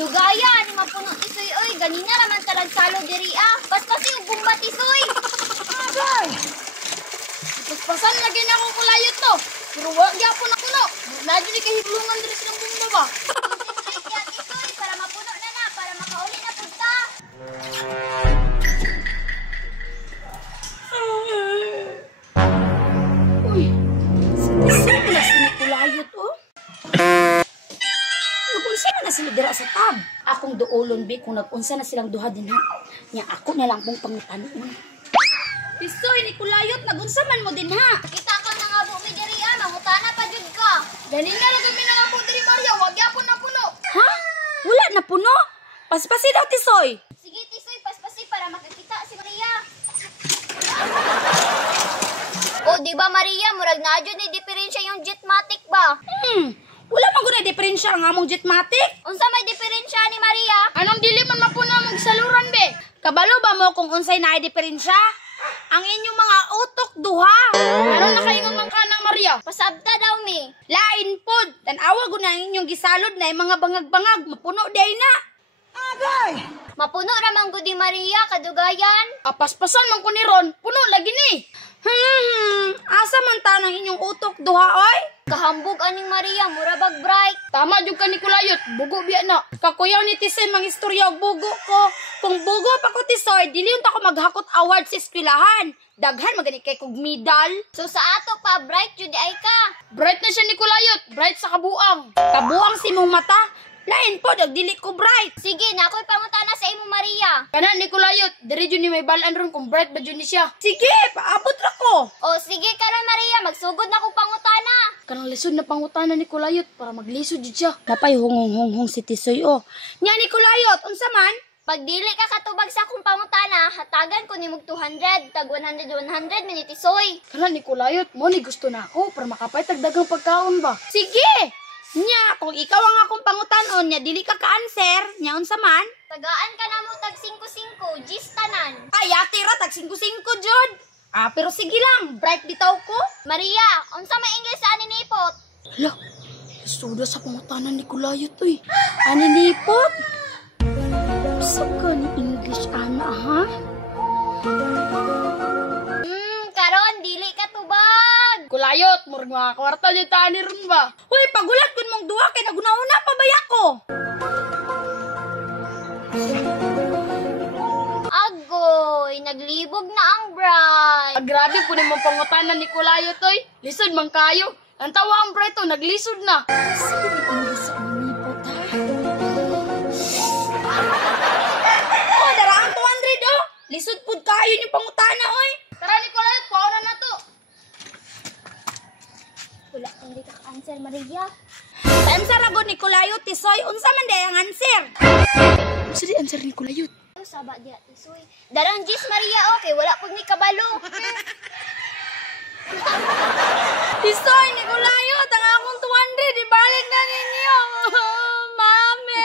Dugaya, ni mapuno tisoy oy, ganina raman talag salo diri ah. Paspasi ug bumba tisoy. Agay! Paspasan lagi na akong kulayot to. Pero wag gyapon ako no. Nadyo ni kahiblungan diri sa bumba ba. Tisoy para mapuno na para makauli na punta. Uy, saan na sila kulayot oh? Nag-unsa na sila dira sa tab. Akong duolon be kung nag-unsa na silang duha din ha. Nya ako na lang pong pangutanon. Tisoy ni kulayot, nag-unsa man mo din ha. Kita ko na nga mi diri ah, mangutana pa jud ka. Ganin na lang kami nangabo diri Maria, wag yapon na puno. Ha? Wala na puno? Paspasi daw tisoy. Sige tisoy, paspasi para makakita si Maria. O di ba Maria, murag na jud ni diferensya yung Jetmatic ba? Wala man gud na diferensya ang among Jetmatic. Unsa may diferensya ni Maria? Anong dili man mapuno mong saluran be? Kabalo ba mo kung unsay naay diferensya? Ang inyong mga utok duha. Ano na kaingon man kanang Maria? Pasabta daw mi. Lain pod. Tan-awa gud na ang inyong gisalod na mga bangag-bangag mapuno day na. Agay! Mapuno ramang gud ni Maria kadugayan. Apaspasan man ko ni Ron, puno lagi ni. Asa man ta nang inyong utok duha oy? Kahambog aning Maria, murabag bright. Tama jud ka ni kulayot, bugo biya na. Kakuyaw ni Tisoy mang istorya og bugo ko. Kung bugo pa ko Tisoy, dili unta ko maghakot award sa eskwelahan. Daghan magani kay kog medal. So sa ato pa bright jud ay ka. Bright na siya ni kulayot, bright sa kabuang. Kabuang si mong mata. Lain po, dili ko bright. Sige, na ako'y pangutana sa imo Maria. Kana ni kulayot, diri jud ni may balan ron kung bright ba jud ni siya. Sige, paabot ra ko. O sige karon Maria, magsugod na kog pangutana. Kanang lisod na pangutana ni kulayot para maglisod jud siya. Napay hungong si Tisoy oh. Nya ni kulayot, unsa man? Pag dili ka katubag sa akong pangutana, hatagan ko nimog 200, tag 100 minute soy. Kana ni kulayot, mo ni gusto na ako para makapay tagdagang pagkaon ba? Sige! Nya, kung ikaw ang akong pangutanon, nya dili ka ka-answer, nya unsa man? Tagaan ka na mo tag 5-5, gis tanan. Ay, ate ra, tag 5-5 jud. Pero sige lang, bright bitaw ko. Maria, unsa may English sa aninipot? Hala, suda sa pangutanan ni kulayot oy. Aninipot? Usa ka ni English ana ha? Karon dili ka tubag. Kulayot, murag mga kwarta niyo tani ron ba? Uy, pagulat kun mong duha kay naguna-una pa baya ko. Agoy, naglibog na ang bright. Grabe po ni mong pangutanan ni kulayot oy. Lisod man kayo. Ang tawa ang bright oh, naglisod na. Sige ni English sa aninipot ha? Oh, daraan 200 oh. Lisod pud kayo yung pangutana oy. Tara ni kulayot, pauna na to. Wala hindi ka answer Maria. Answer agad ni kulayot, Tisoy. Unsa man day ang answer? Unsa di answer ni kulayot? Saba dia tisoy. Darang gis Maria okay, wala pud ni kabalo. Tisoy ni kulayot, ang akong 200 ibalik na ninyo. Mami.